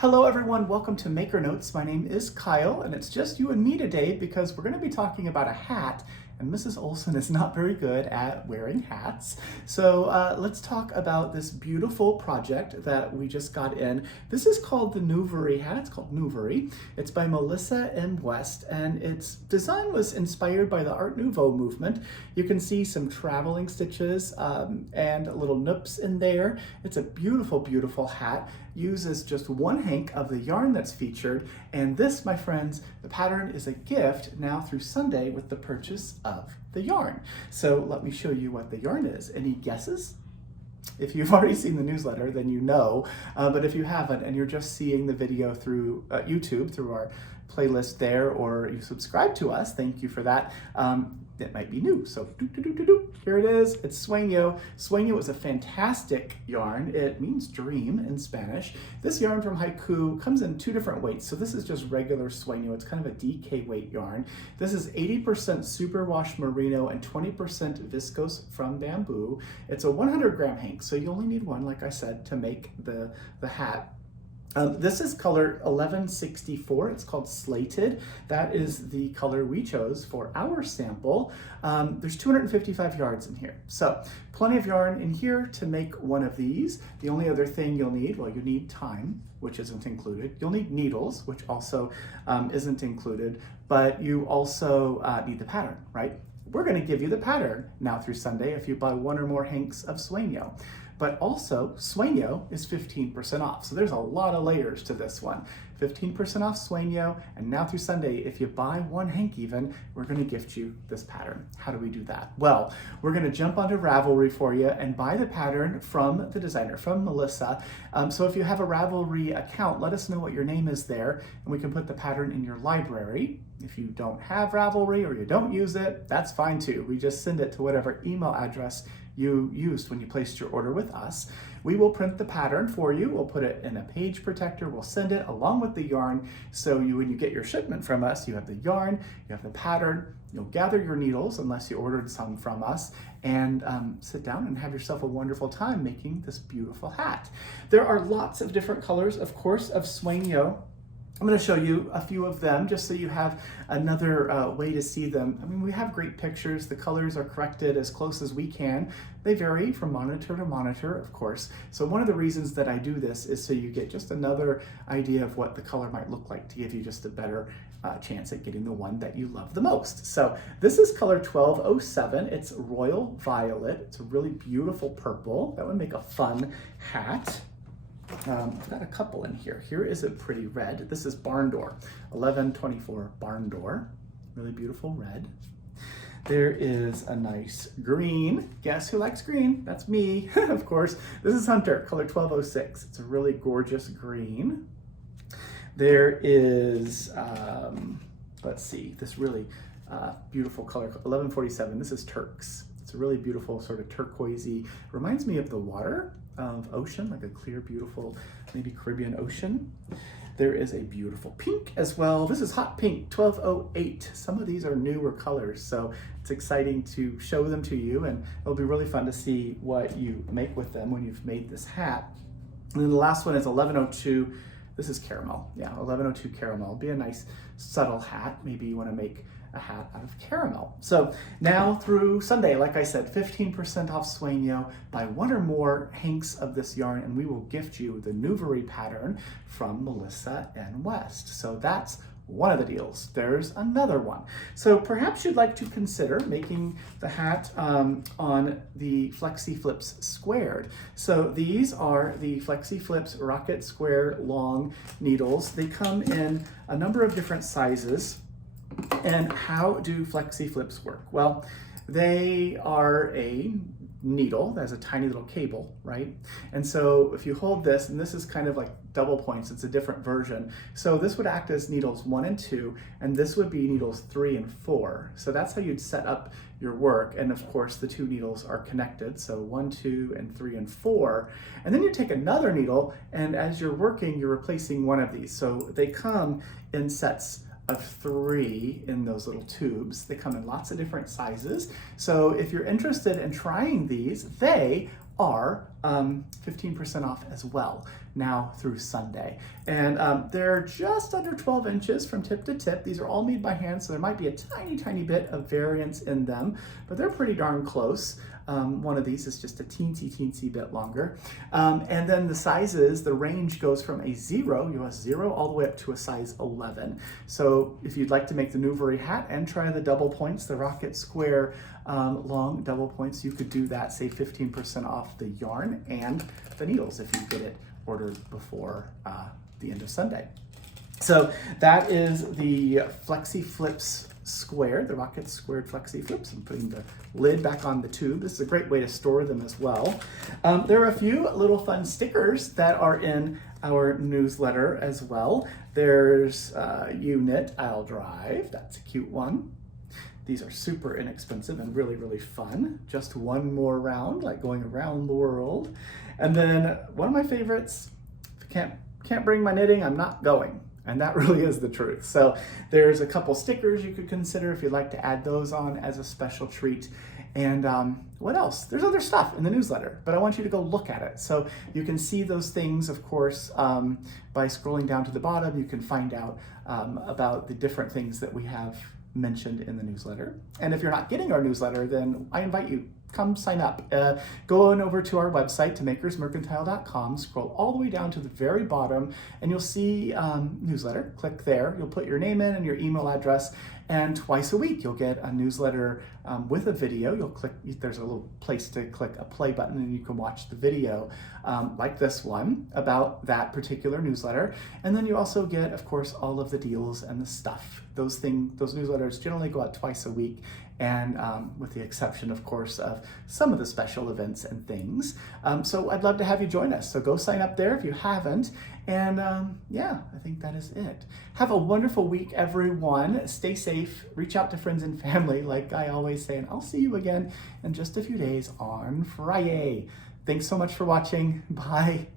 Hello everyone, welcome to Maker Notes. My name is Kyle and it's just you and me today because we're going to be talking about a hat, and Mrs. Olson is not very good at wearing hats. So let's talk about this beautiful project that we just got in. This is called the Novie Hat. It's called Novie. It's by Melissa M. West, and its design was inspired by the Art Nouveau movement. You can see some traveling stitches and little noops in there. It's a beautiful, beautiful hat. Uses just one hank of the yarn that's featured, and this, my friends, the pattern is a gift now through Sunday with the purchase of the yarn. So let me show you what the yarn is. Any guesses? If you've already seen the newsletter, then you know, but if you haven't and you're just seeing the video through YouTube, through our playlist there, or you subscribe to us, thank you for that. It might be new, so here it is. It's Sweno. Sweno is a fantastic yarn. It means dream in Spanish. This yarn from Haiku comes in two different weights. So this is just regular Sweno. It's kind of a DK weight yarn. This is 80% superwash merino and 20% viscose from bamboo. It's a 100 gram hank, so you only need one, like I said, to make the hat. This is color 1164. It's called Slated. That is the color we chose for our sample. There's 255 yards in here. So plenty of yarn in here to make one of these. The only other thing you'll need, well, you need time, which isn't included. You'll need needles, which also isn't included, but you also need the pattern, right? We're going to give you the pattern now through Sunday if you buy one or more hanks of Sweno. But also, Sweno is 15% off. So there's a lot of layers to this one. 15% off Sweno, and now through Sunday, if you buy one hank even, we're gonna gift you this pattern. How do we do that? Well, we're gonna jump onto Ravelry for you and buy the pattern from the designer, from Melissa. So if you have a Ravelry account, let us know what your name is there, and we can put the pattern in your library. If you don't have Ravelry or you don't use it, that's fine too. We just send it to whatever email address you used when you placed your order with us. We will print the pattern for you. We'll put it in a page protector. We'll send it along with the yarn. So when you get your shipment from us, you have the yarn, you have the pattern, you'll gather your needles, unless you ordered some from us, and sit down and have yourself a wonderful time making this beautiful hat. There are lots of different colors, of course, of Sweno. I'm going to show you a few of them just so you have another way to see them. I mean, we have great pictures. The colors are corrected as close as we can. They vary from monitor to monitor, of course. So one of the reasons that I do this is so you get just another idea of what the color might look like to give you just a better chance at getting the one that you love the most. So this is color 1207. It's Royal Violet. It's a really beautiful purple. That would make a fun hat. I've got a couple in here. Here is a pretty red. This is Barn Door, 1124 Barn Door. Really beautiful red. There is a nice green. Guess who likes green? That's me, of course. This is Hunter, color 1206. It's a really gorgeous green. There is, let's see, this really beautiful color, 1147. This is Turks. It's a really beautiful sort of turquoisey, reminds me of the water of ocean, like a clear, beautiful, maybe Caribbean ocean. There is a beautiful pink as well. This is Hot Pink, 1208. Some of these are newer colors, so it's exciting to show them to you, and it'll be really fun to see what you make with them when you've made this hat. And then the last one is 1102. This is Caramel. Yeah, 1102 Caramel. It'll be a nice subtle hat. Maybe you want to make a hat out of caramel. So now through Sunday, like I said, 15% off Sweno. Buy one or more hanks of this yarn and we will gift you the Novie pattern from Melissa M. West. So that's one of the deals. There's another one. So perhaps you'd like to consider making the hat on the Flexi Flips Squared. So these are the Flexi Flips Rocket Square Long needles. They come in a number of different sizes. And how do Flexi Flips work? Well, they are a needle that has a tiny little cable, right? And so if you hold this, and this is kind of like double points, it's a different version. So this would act as needles 1 and 2, and this would be needles 3 and 4. So that's how you'd set up your work. And of course, the two needles are connected. So 1, 2, and 3, and 4. And then you take another needle, and as you're working, you're replacing one of these. So they come in sets of 3 in those little tubes. They come in lots of different sizes. So if you're interested in trying these, they are 15% off as well. now through Sunday. And they're just under 12 inches from tip to tip. These are all made by hand, so there might be a tiny bit of variance in them, but they're pretty darn close. One of these is just a teensy bit longer. And then the sizes, the range goes from a 0, US 0, all the way up to a size 11. So if you'd like to make the Novie Hat and try the double points, the rocket square long double points, you could do that, save 15% off the yarn and the needles if you get it ordered before the end of Sunday. So that is the Flexi Flips square, the rocket squared Flexi Flips. I'm putting the lid back on the tube. This is a great way to store them as well. There are a few little fun stickers that are in our newsletter as well. There's You Knit, I'll Drive. That's a cute one. These are super inexpensive and really fun. Just one more round, like going around the world. And then one of my favorites, if I can't bring my knitting, I'm not going. And that really is the truth. So there's a couple stickers you could consider if you'd like to add those on as a special treat. And what else? There's other stuff in the newsletter, but I want you to go look at it. So you can see those things, of course, by scrolling down to the bottom. You can find out about the different things that we have mentioned in the newsletter. And if you're not getting our newsletter, then I invite you, come sign up. Go on over to our website, to makersmercantile.com, scroll all the way down to the very bottom, and you'll see newsletter. Click there. You'll put your name in and your email address, and twice a week you'll get a newsletter with a video. You'll click, there's a little place to click a play button, and you can watch the video like this one about that particular newsletter. And then you also get, of course, all of the deals and the stuff. Those newsletters generally go out twice a week, and with the exception, of course, of some of the special events and things. So I'd love to have you join us. So go sign up there if you haven't. And yeah, I think that is it. Have a wonderful week, everyone. Stay safe. Reach out to friends and family, like I always say, and I'll see you again in just a few days on Friday. Thanks so much for watching. Bye.